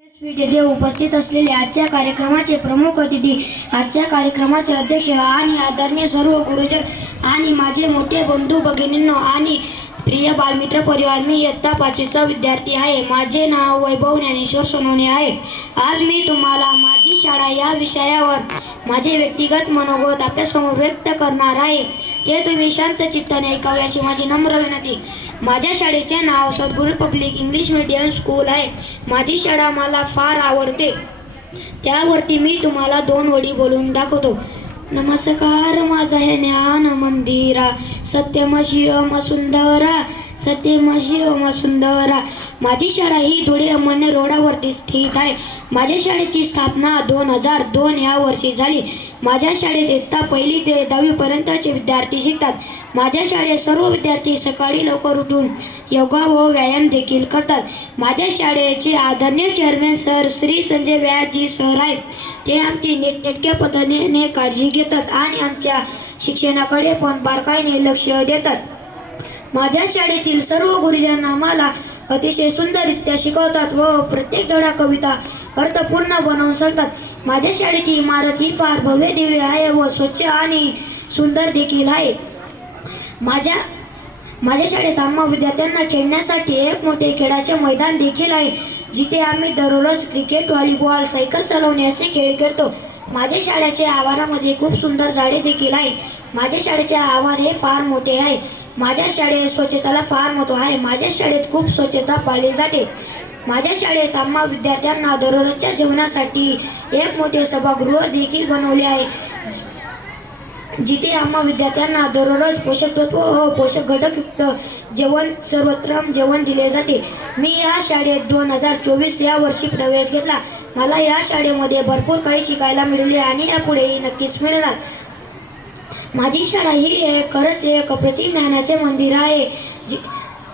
व्यासपीठ येथे उपस्थित असलेले आजच्या कार्यक्रमाचे प्रमुख अतिथी, आजच्या कार्यक्रमाचे अध्यक्ष आणि आदरणीय सर्व गुरुजन आणि माझे मोठे बंधू भगिनींनो आणि प्रिय बालमित्र परिवार, मी इयत्ता 5वीचा विद्यार्थी आहे. माझे नाव वैभव ज्ञानेश्वर सोनवणे आहे. आज मी तुम्हाला माझी शाळा या विषयावर माझे व्यक्तिगत मनोगत आपल्यासमोर व्यक्त करणार आहे. ते तुम्ही शांत चित्ताने ऐकावे अशी माझी नम्र विनंती. माझ्या शाळेचे नाव सद्गुरू पब्लिक इंग्लिश मीडियम स्कूल आहे. माझी शाळा मला फार आवडते. त्यावरती मी तुम्हाला 2 ओळी बोलून दाखवतो. नमस्कार माझा हे ज्ञान मंदिरा, सत्यम शिवम सुंदरा, सत्यम शिवम सुंदरा. माझी शाळा ही धुळे अमन्य रोडावरती स्थित आहे. माझ्या शाळेची स्थापना 2002 या वर्षी झाली. माझ्या शाळेत इयत्ता 1ली ते 10वी पर्यंतचे विद्यार्थी शिकतात. माझ्या शाळेत सर्व विद्यार्थी सकाळी लवकर उठून योगा व व्यायाम देखील करतात. माझ्या शाळेचे आदरणीय chairman sir Shri Sanjay Vyasji sir आहेत. ते आमची नीटनेटक्या पद्धतीने काळजी घेतात आणि आमच्या शिक्षणाकडे पण बारकाईने लक्ष देतात. माझ्या शाळेतील सर्व गुरुजन आम्हाला अतिशय सुंदररित्या शिकवतात व प्रत्येक धडा कविता अर्थपूर्ण बनवून सांगतात. माझ्या शाळेची इमारत ही फार भव्य दिव्य आहे व स्वच्छ आणि सुंदर देखील आहे. माझ्या शाळेत आम्हा विद्यार्थ्यांना खेळण्यासाठी एक मोठे खेळाचे मैदान देखील आहे, जिथे आम्ही दररोज क्रिकेट, व्हॉलीबॉल, सायकल चालवणे असे खेळ खेळतो. माझ्या शाळेच्या आवारामध्ये खूप सुंदर झाडे देखील आहे. माझ्या शाळेचे आवार हे फार मोठे आहे. माझ्या शाळेत स्वच्छतेला फार महत्त्व आहे. माझ्या शाळेत खूप स्वच्छता पाळली जाते. माझ्या शाळेत आम्हा विद्यार्थ्यांना दररोजच्या जेवणासाठी एक मोठे सभागृह देखील बनवले आहे, जिथे आम्हा विद्यार्थ्यांना दररोज पोषक तत्व व पोषक घटकयुक्त जेवण सर्वोत्तम जेवण दिले जाते. मी या शाळेत 2024 या वर्षी प्रवेश घेतला. मला या शाळेमध्ये भरपूर काही शिकायला मिळाले आणि यापुढेही नक्कीच मिळणार. माझी शाळा ही खरंच एक अप्रतिम ज्ञानाचे मंदिर आहे.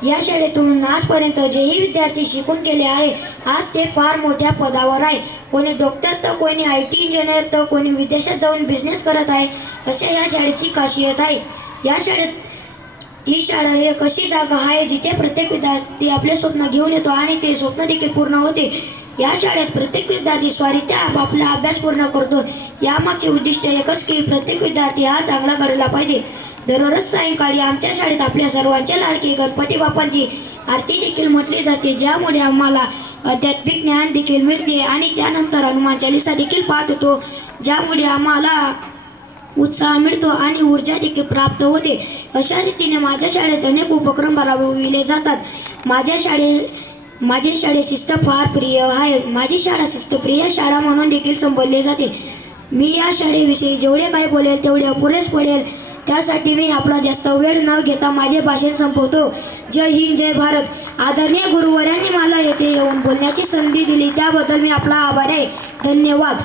या शाळेतून आजपर्यंत जेही विद्यार्थी शिकून गेले आहे, आज ते फार मोठ्या पदावर आहे. कोणी डॉक्टर तर कोणी IT इंजिनियर तर कोणी विदेशात जाऊन बिझनेस करत आहे. अशा या शाळेची खासियत आहे. ही शाळा एक अशी जागा आहे जिथे प्रत्येक विद्यार्थी आपले स्वप्न घेऊन येतो आणि ते स्वप्न देखील पूर्ण होते. या शाळेत प्रत्येक विद्यार्थी स्वारीत्या आपला अभ्यास पूर्ण करतो. यामागचे उद्दिष्ट एकच की प्रत्येक विद्यार्थी हा चांगला घडला पाहिजे. दररोज सायंकाळी आमच्या शाळेत आपल्या सर्वांचे लाडके गणपती बाप्पांची आरती देखील म्हटली जाते, ज्यामुळे आम्हाला आध्यात्मिक ज्ञान देखील मिळते आणि त्यानंतर हनुमान चालीसा देखील पाठ होतो, ज्यामुळे आम्हाला उत्साह मिळतो आणि ऊर्जा देखील प्राप्त होते. अशा रीतीने माझ्या शाळेत अनेक उपक्रम राबविले जातात. माझी शाळेत शिस्त फार प्रिय आहे. माझी शाळा शिस्तप्रिय शाळा म्हणून देखील संबोधले जाते. मी या शाळेविषयी जेवढे काही बोलेल तेवढे अपुरेच पडेल. त्यासाठी मी आपला जास्त वेळ न घेता माझे भाषण संपवतो. जय हिंद, जय भारत. आदरणीय गुरुवर्यांनी मला येथे येऊन बोलण्याची संधी दिली त्याबद्दल मी आपला आभारी आहे. धन्यवाद.